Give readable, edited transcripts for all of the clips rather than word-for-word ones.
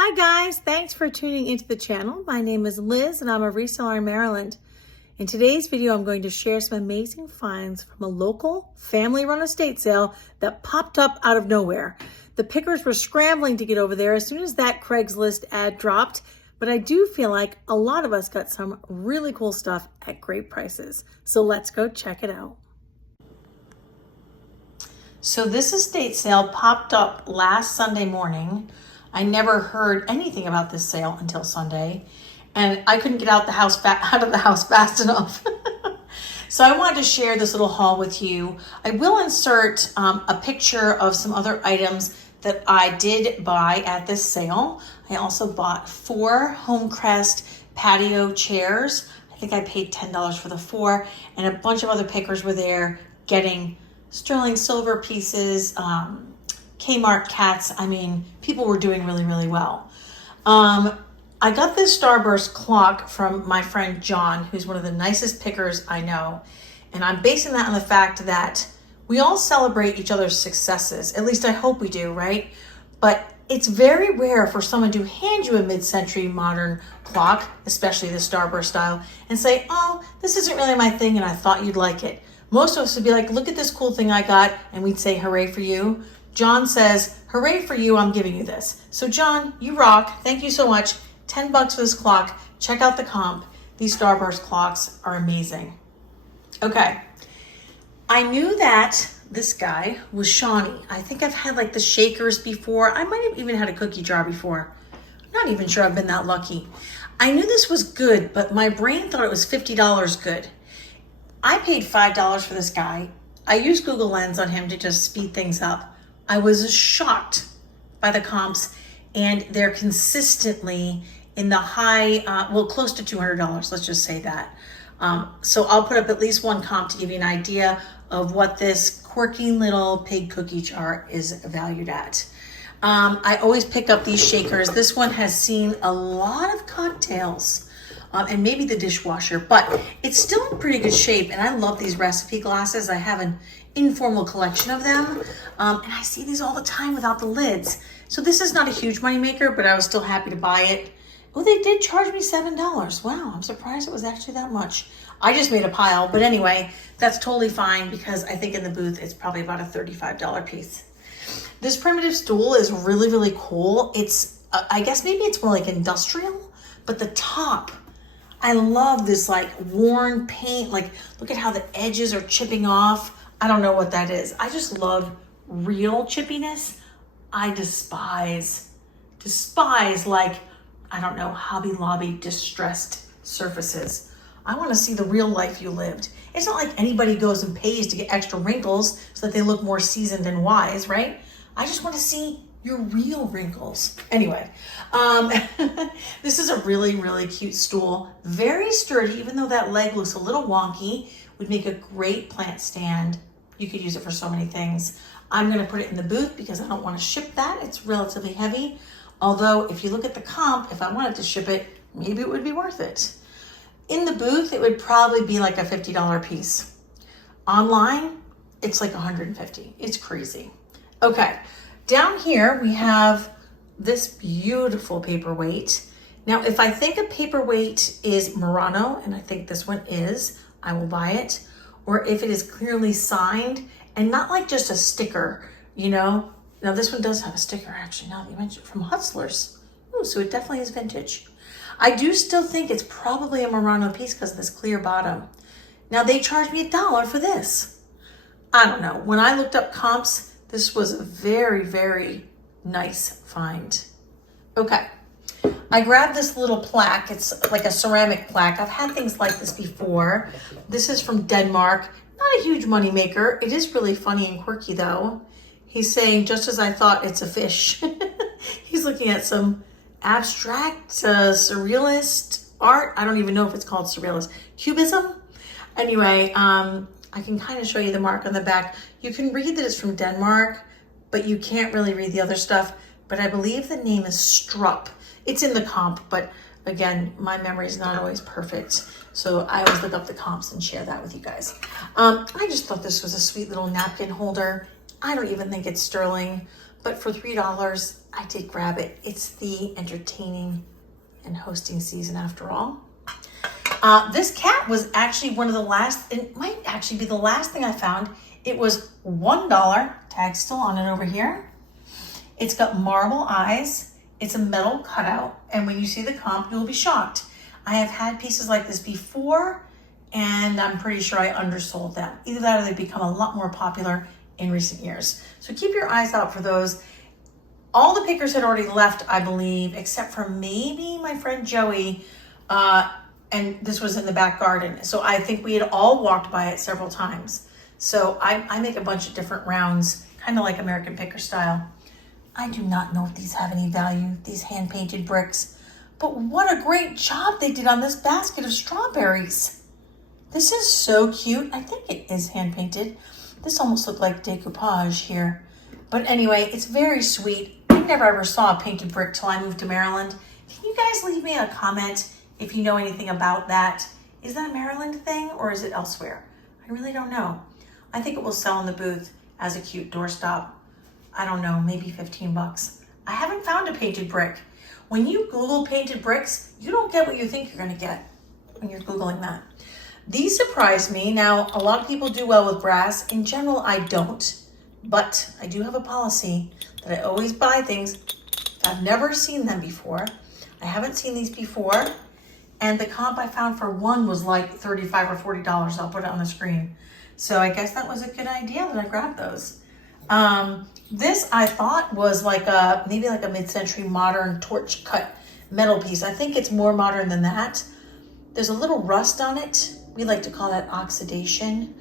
Hi guys, thanks for tuning into the channel. My name is Liz and I'm a reseller in Maryland. In today's video, I'm going to share some amazing finds from a local family-run estate sale that popped up out of nowhere. The pickers were scrambling to get over there as soon as that Craigslist ad dropped, but I do feel like a lot of us got some really cool stuff at great prices. So let's go check it out. So this estate sale popped up last Sunday morning. I never heard anything about this sale until Sunday, and I couldn't get out of the house fast enough. So I wanted to share this little haul with you. I will insert a picture of some other items that I did buy at this sale. I also bought 4 Homecrest patio chairs. I think I paid $10 for the 4, and a bunch of other pickers were there getting sterling silver pieces, Kmart cats. I mean, people were doing really, really well. I got this Starburst clock from my friend John, who's one of the nicest pickers I know. And I'm basing that on the fact that we all celebrate each other's successes. At least I hope we do, right? But it's very rare for someone to hand you a mid-century modern clock, especially the Starburst style, and say, oh, this isn't really my thing and I thought you'd like it. Most of us would be like, look at this cool thing I got, and we'd say, hooray for you. John says, hooray for you, I'm giving you this. So John, you rock. Thank you so much. $10 for this clock. Check out the comp. These Starburst clocks are amazing. Okay. I knew that this guy was Shawnee. I think I've had like the shakers before. I might have even had a cookie jar before. I'm not even sure I've been that lucky. I knew this was good, but my brain thought it was $50 good. I paid $5 for this guy. I used Google Lens on him to just speed things up. I was shocked by the comps, and they're consistently in the high, close to $200. Let's just say that. So I'll put up at least one comp to give you an idea of what this quirky little pig cookie jar is valued at. I always pick up these shakers. This one has seen a lot of cocktails and maybe the dishwasher, but it's still in pretty good shape. And I love these recipe glasses. I have an informal collection of them. And I see these all the time without the lids. So this is not a huge money maker, but I was still happy to buy it. Oh, they did charge me $7. Wow, I'm surprised it was actually that much. I just made a pile, but anyway, that's totally fine because I think in the booth, it's probably about a $35 piece. This primitive stool is really, really cool. It's, I guess maybe it's more like industrial, but the top, I love this like worn paint. Like, look at how the edges are chipping off. I don't know what that is. I just love real chippiness. I despise like, I don't know, Hobby Lobby distressed surfaces. I want to see the real life you lived. It's not like anybody goes and pays to get extra wrinkles so that they look more seasoned and wise, right? I just want to see your real wrinkles. Anyway, this is a really, really cute stool. Very sturdy, even though that leg looks a little wonky. Would make a great plant stand. You could use it for so many things. I'm going to put it in the booth because I don't want to ship that. It's relatively heavy. Although if you look at the comp, if I wanted to ship it, maybe it would be worth it. In the booth, it would probably be like a $50 piece. Online, it's like $150. It's crazy. Okay, down here we have this beautiful paperweight. Now, if I think a paperweight is Murano, and I think this one is, I will buy it. Or if it is clearly signed and not like just a sticker, you know. Now this one does have a sticker actually, now that you mentioned it, from Hustlers. Ooh, so it definitely is vintage. I do still think it's probably a Murano piece because of this clear bottom. Now they charged me $1 for this. I don't know. When I looked up comps, this was a very, very nice find. Okay. I grabbed this little plaque. It's like a ceramic plaque. I've had things like this before. This is from Denmark. Not a huge money maker. It is really funny and quirky though. He's saying, just as I thought, it's a fish. He's looking at some abstract, surrealist art. I don't even know if it's called surrealist. Cubism? Anyway, I can kind of show you the mark on the back. You can read that it's from Denmark, but you can't really read the other stuff. But I believe the name is Strupp. It's in the comp, but again, my memory is not always perfect. So I always look up the comps and share that with you guys. I just thought this was a sweet little napkin holder. I don't even think it's sterling, but for $3, I did grab it. It's the entertaining and hosting season after all. This cat was actually one of the last, it might actually be the last thing I found. It was $1, tag still on it over here. It's got marble eyes. It's a metal cutout. And when you see the comp, you'll be shocked. I have had pieces like this before, and I'm pretty sure I undersold them. Either that or they've become a lot more popular in recent years. So keep your eyes out for those. All the pickers had already left, I believe, except for maybe my friend Joey, and this was in the back garden. So I think we had all walked by it several times. So I make a bunch of different rounds, kind of like American Picker style. I do not know if these have any value, these hand-painted bricks, but what a great job they did on this basket of strawberries. This is so cute. I think it is hand-painted. This almost looked like decoupage here. But anyway, it's very sweet. I never ever saw a painted brick till I moved to Maryland. Can you guys leave me a comment if you know anything about that? Is that a Maryland thing or is it elsewhere? I really don't know. I think it will sell in the booth as a cute doorstop. I don't know, maybe 15 bucks. I haven't found a painted brick. When you Google painted bricks, you don't get what you think you're gonna get when you're Googling that. These surprised me. Now, a lot of people do well with brass. In general, I don't, but I do have a policy that I always buy things. I've never seen them before. I haven't seen these before. And the comp I found for one was like $35 or $40. I'll put it on the screen. So I guess that was a good idea that I grabbed those. This I thought was like maybe like a mid-century modern torch cut metal piece. I think it's more modern than that. There's a little rust on it. We like to call that oxidation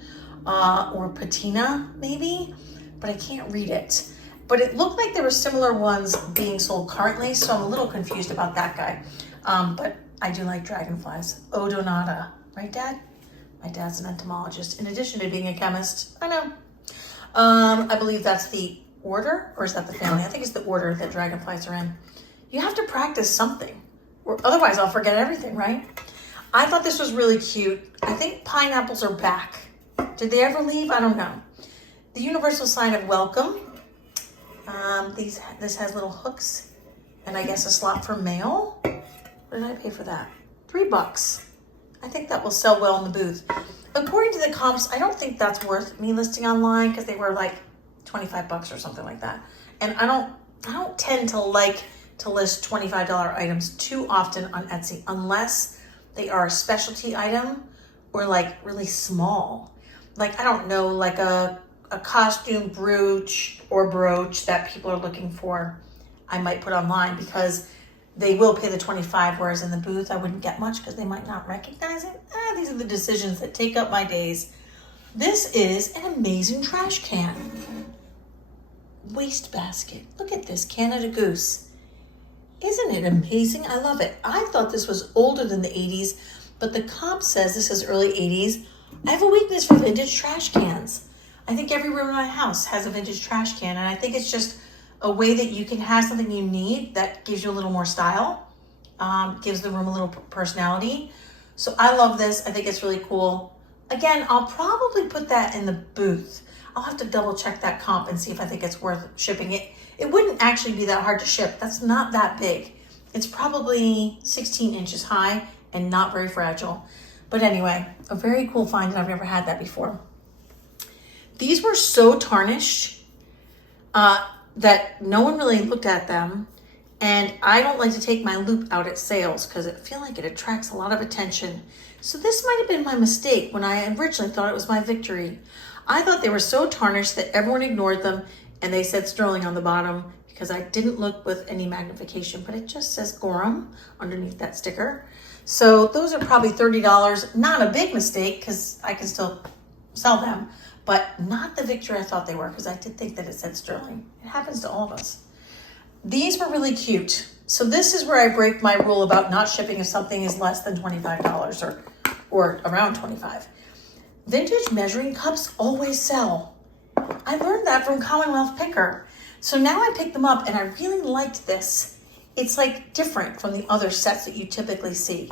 or patina maybe, but I can't read it. But it looked like there were similar ones being sold currently, so I'm a little confused about that guy. But I do like dragonflies. Odonata, right, Dad? My dad's an entomologist, in addition to being a chemist. I know. I believe that's the order, or is that the family? I think it's the order that dragonflies are in. You have to practice something, or otherwise I'll forget everything, right? I thought this was really cute. I think pineapples are back. Did they ever leave? I don't know. The universal sign of welcome. This has little hooks, and I guess a slot for mail. What did I pay for that? $3. I think that will sell well in the booth. According to the comps, I don't think that's worth me listing online because they were like 25 bucks or something like that. And I don't tend to like to list $25 items too often on Etsy unless they are a specialty item or like really small. Like, I don't know, like a costume brooch or brooch that people are looking for, I might put online because they will pay the 25, whereas in the booth, I wouldn't get much because they might not recognize it. These are the decisions that take up my days. This is an amazing trash can. Wastebasket. Look at this, Canada Goose. Isn't it amazing? I love it. I thought this was older than the 80s, but the comp says this is early 80s. I have a weakness for vintage trash cans. I think every room in my house has a vintage trash can, and I think it's just a way that you can have something you need that gives you a little more style, gives the room a little personality. So I love this. I think it's really cool. Again, I'll probably put that in the booth. I'll have to double check that comp and see if I think it's worth shipping it. It wouldn't actually be that hard to ship. That's not that big. It's probably 16 inches high and not very fragile. But anyway, a very cool find, and I've never had that before. These were so tarnished that no one really looked at them. And I don't like to take my loop out at sales because I feel like it attracts a lot of attention. So this might have been my mistake when I originally thought it was my victory. I thought they were so tarnished that everyone ignored them and they said sterling on the bottom because I didn't look with any magnification, but it just says Gorham underneath that sticker. So those are probably $30. Not a big mistake because I can still sell them, but not the victory I thought they were because I did think that it said sterling. It happens to all of us. These were really cute. So this is where I break my rule about not shipping if something is less than $25 or around 25. Vintage measuring cups always sell. I learned that from Commonwealth Picker. So now I picked them up and I really liked this. It's like different from the other sets that you typically see.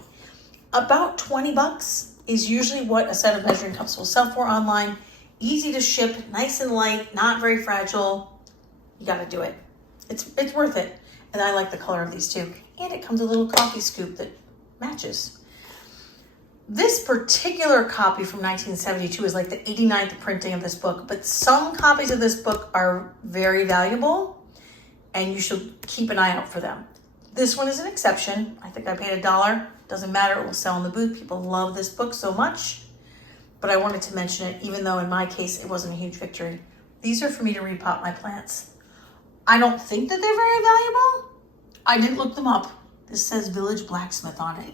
About 20 bucks is usually what a set of measuring cups will sell for online. Easy to ship, nice and light, not very fragile. you got to do it. It's worth it. And I like the color of these too. And it comes with a little coffee scoop that matches. This particular copy from 1972 is like the 89th printing of this book, but some copies of this book are very valuable and you should keep an eye out for them. This one is an exception. I think I paid $1. Doesn't matter, it will sell in the booth. People love this book so much, but I wanted to mention it even though in my case it wasn't a huge victory. These are for me to repot my plants. I don't think that they're very valuable. I didn't look them up. This says Village Blacksmith on it.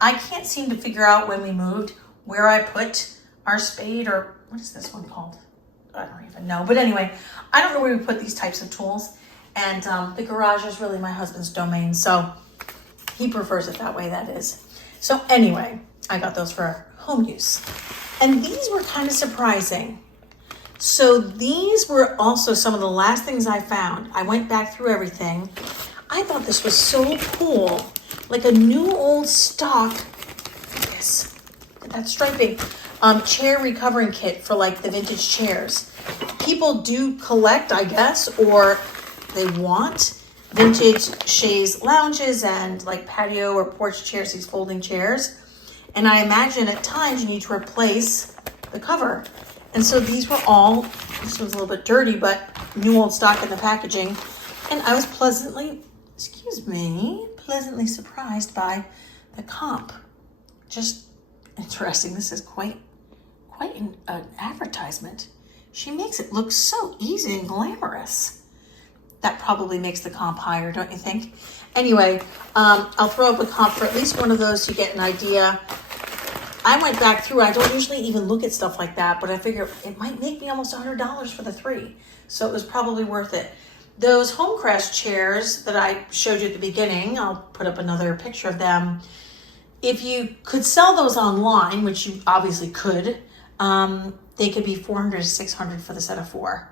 I can't seem to figure out when we moved where I put our spade, or what is this one called? I don't even know. But anyway, I don't know where we put these types of tools. And the garage is really my husband's domain, so he prefers it that way, that is. So anyway, I got those for home use. And these were kind of surprising. So these were also some of the last things I found. I went back through everything. I thought this was so cool. Like a new old stock, yes, that striping, chair recovering kit for like the vintage chairs. People do collect, I guess, or they want vintage chaise lounges and like patio or porch chairs, these folding chairs. And I imagine at times you need to replace the cover. And so these were all, this was a little bit dirty, but new old stock in the packaging. And I was pleasantly surprised by the comp. Just interesting. This is quite an advertisement. She makes it look so easy and glamorous. That probably makes the comp higher, don't you think? Anyway, I'll throw up a comp for at least one of those to get an idea. I went back through, I don't usually even look at stuff like that, but I figure it might make me almost $100 for the 3. So it was probably worth it. Those Homecrest chairs that I showed you at the beginning, I'll put up another picture of them. If you could sell those online, which you obviously could, they could be $400 to $600 for the set of 4.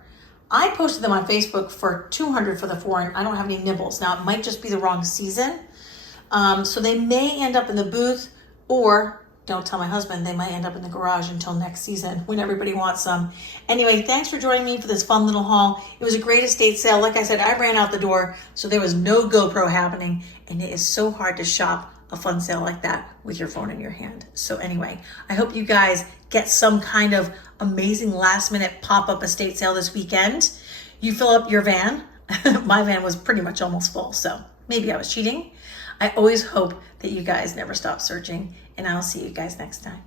I posted them on Facebook for $200 for the 4, and I don't have any nibbles. Now, it might just be the wrong season. So they may end up in the booth, or don't tell my husband, they might end up in the garage until next season when everybody wants some. Anyway, thanks for joining me for this fun little haul. It was a great estate sale. Like I said, I ran out the door, so there was no GoPro happening, and it is so hard to shop a fun sale like that with your phone in your hand. So anyway, I hope you guys get some kind of amazing last minute pop-up estate sale this weekend. You fill up your van. My van was pretty much almost full, so maybe I was cheating. I always hope that you guys never stop searching, and I'll see you guys next time.